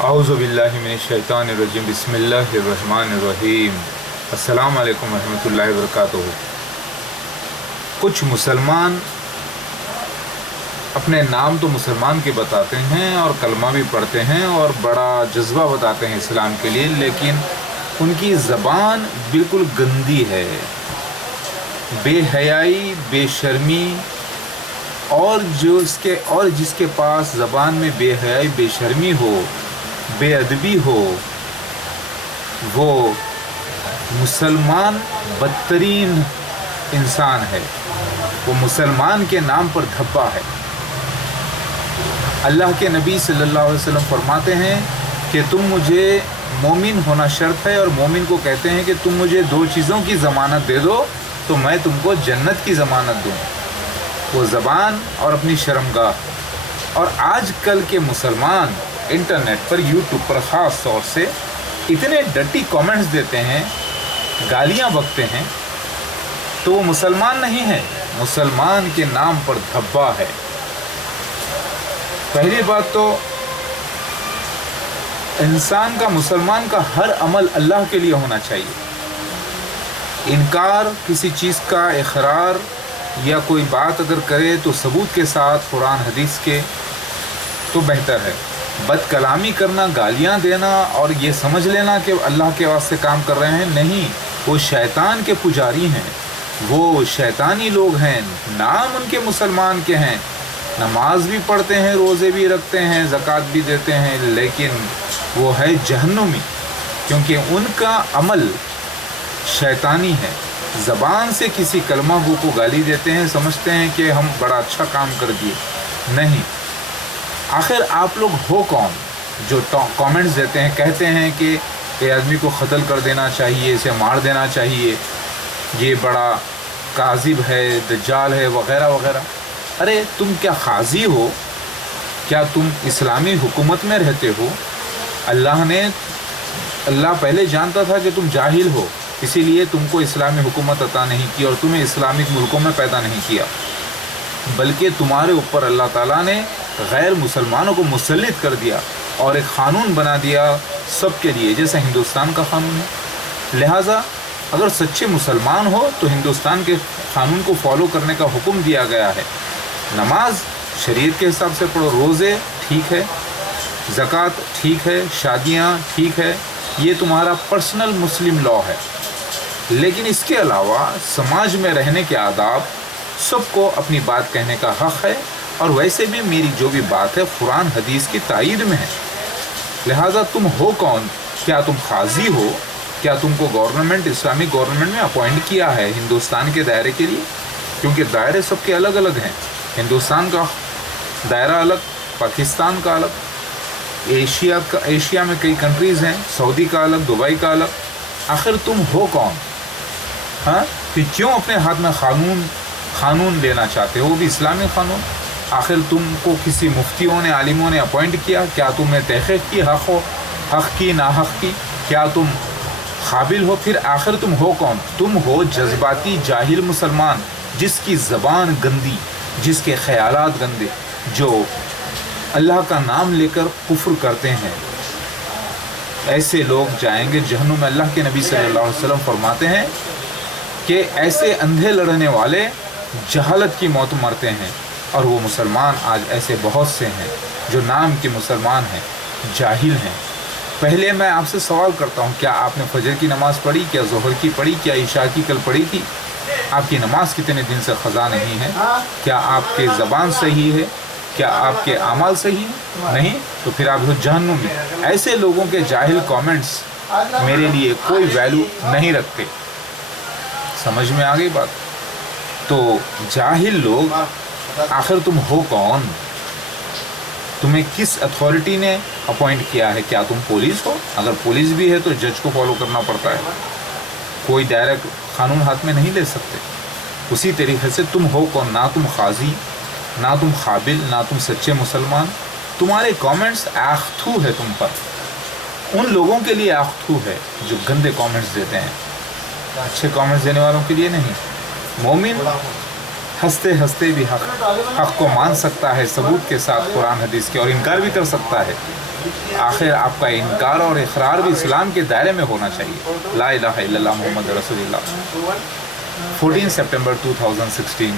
अऊज़ु बिल्लाहि मिनश्शैतानिर्रजीम बिस्मिल्लाहिर्रहमानिर्रहीम। अस्सलामु अलैकुम रहमतुल्लाहि वबरकातुहू। कुछ मुसलमान अपने नाम तो मुसलमान के बताते हैं और कलमा भी पढ़ते हैं और बड़ा जज्बा बताते हैं इस्लाम के लिए, लेकिन उनकी ज़बान बिल्कुल गंदी है। बेहयाई, बेशर्मी और जिसके पास ज़बान में बेहयाई, बेशर्मी हो, बेअदबी हो, वो मुसलमान बदतरीन इंसान है। वो मुसलमान के नाम पर धब्बा है। अल्लाह के नबी सल्लल्लाहु अलैहि वसल्लम फरमाते हैं कि तुम मुझे मोमिन होना शर्त है, और मोमिन को कहते हैं कि तुम मुझे दो चीज़ों की ज़मानत दे दो तो मैं तुमको जन्नत की ज़मानत दूँ, वो ज़बान और अपनी शर्मगाह। और आजकल के मुसलमान इंटरनेट पर, यूट्यूब पर ख़ास तौर से इतने डर्टी कमेंट्स देते हैं, गालियाँ बकते हैं, तो वो मुसलमान नहीं है, मुसलमान के नाम पर धब्बा है। पहली बात तो इंसान का, मुसलमान का हर अमल अल्लाह के लिए होना चाहिए। इनकार किसी चीज़ का, इकरार या कोई बात अगर करे तो सबूत के साथ, कुरान हदीस के, तो बेहतर है। बद कलामी करना, गालियाँ देना और ये समझ लेना कि अल्लाह के वास्ते काम कर रहे हैं, नहीं, वो शैतान के पुजारी हैं, वो शैतानी लोग हैं। नाम उनके मुसलमान के हैं, नमाज भी पढ़ते हैं, रोज़े भी रखते हैं, ज़कात भी देते हैं, लेकिन वो है जहन्नुमी, क्योंकि उनका अमल शैतानी है। ज़बान से किसी कलमा गो को गाली देते हैं, समझते हैं कि हम बड़ा अच्छा काम कर दिए। नहीं, आखिर आप लोग हो कौन जो कमेंट्स देते हैं, कहते हैं कि ये आदमी को क़त्ल कर देना चाहिए, इसे मार देना चाहिए, ये बड़ा काज़िब है, दज्जाल है, वग़ैरह वग़ैरह। अरे तुम क्या क़ाज़ी हो? क्या तुम इस्लामी हुकूमत में रहते हो? अल्लाह पहले जानता था कि तुम जाहिल हो, इसीलिए तुमको इस्लामी हुकूमत अता नहीं की और तुम्हें इस्लामिक मुल्कों में पैदा नहीं किया, बल्कि तुम्हारे ऊपर अल्लाह ताला ने गैर मुसलमानों को मुसल्लित कर दिया और एक क़ानून बना दिया सबके लिए, जैसे हिंदुस्तान का क़ानून है। लिहाजा अगर सच्चे मुसलमान हो तो हिंदुस्तान के क़ानून को फॉलो करने का हुक्म दिया गया है। नमाज शरीयत के हिसाब से पढ़ो, रोज़े ठीक है, ज़कात ठीक है, शादियाँ ठीक है, ये तुम्हारा पर्सनल मुस्लिम लॉ है। लेकिन इसके अलावा समाज में रहने के आदाब, सबको अपनी बात कहने का हक़ है, और वैसे भी मेरी जो भी बात है कुरान हदीस की तायीद में है। लिहाजा तुम हो कौन? क्या तुम क़ाज़ी हो? क्या तुमको गवर्नमेंट, इस्लामिक गवर्नमेंट में अपॉइंट किया है हिंदुस्तान के दायरे के लिए? क्योंकि दायरे सबके अलग अलग हैं। हिंदुस्तान का दायरा अलग, पाकिस्तान का अलग, एशिया में कई कंट्रीज़ हैं, सऊदी का अलग, दुबई का अलग। आखिर तुम हो कौन? हाँ, कि क्यों अपने हाथ में क़ानून लेना चाहते हो, वो भी इस्लामी क़ानून? आखिर तुमको किसी मुफ्तियों ने, आलिमों ने अपॉइंट किया? क्या तुमने तहक़ीक़ की हक़ की, नाहक़ की? क्या तुम काबिल हो? फिर आखिर तुम हो कौन? तुम हो जज्बाती जाहिल मुसलमान, जिसकी ज़बान गंदी, जिसके ख़यालात गंदे, जो अल्लाह का नाम लेकर कुफ्र करते हैं। ऐसे लोग जाएंगे जहन्नुम में। अल्लाह के नबी सल्लल्लाहु अलैहि वसल्लम फरमाते हैं कि ऐसे अंधे लड़ने वाले जहालत की मौत मरते हैं, और वो मुसलमान आज ऐसे बहुत से हैं जो नाम के मुसलमान हैं, जाहिल हैं। पहले मैं आपसे सवाल करता हूँ, क्या आपने फजर की नमाज़ पढ़ी? क्या ज़ोहर की पढ़ी? क्या इशा की कल पढ़ी थी? आपकी नमाज कितने दिन से क़ज़ा नहीं है? क्या आपके ज़बान सही है? क्या आपके अमाल सही है? नहीं, तो फिर आप जहन्नुम में। ऐसे लोगों के जाहिल कमेंट्स मेरे लिए कोई वैल्यू नहीं रखते। समझ में आ गई बात? तो जाहिल लोग, आखिर तुम हो कौन? तुम्हें किस अथॉरिटी ने अपॉइंट किया है? क्या तुम पुलिस हो? अगर पुलिस भी है तो जज को फॉलो करना पड़ता है, कोई डायरेक्ट क़ानून हाथ में नहीं ले सकते। उसी तरीके से तुम हो कौन? ना तुम क़ाज़ी, ना तुम काबिल, ना तुम सच्चे मुसलमान। तुम्हारे कमेंट्स आख्थू है तुम पर। उन लोगों के लिए आख्थू है जो गंदे कमेंट्स देते हैं, अच्छे कमेंट्स देने वालों के लिए नहीं। मोमिन हंसते हंसते भी हक़ को मान सकता है सबूत के साथ कुरान हदीस के, और इनकार भी कर सकता है। آخر آپ کا انکار اور اقرار بھی اسلام کے دائرے میں ہونا چاہیے. لا الہ الا اللہ محمد رسول اللہ. 14 September 2016.